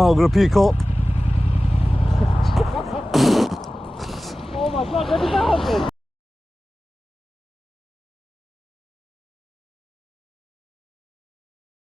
Oh, I'm gonna puke up. Oh my god, let me down,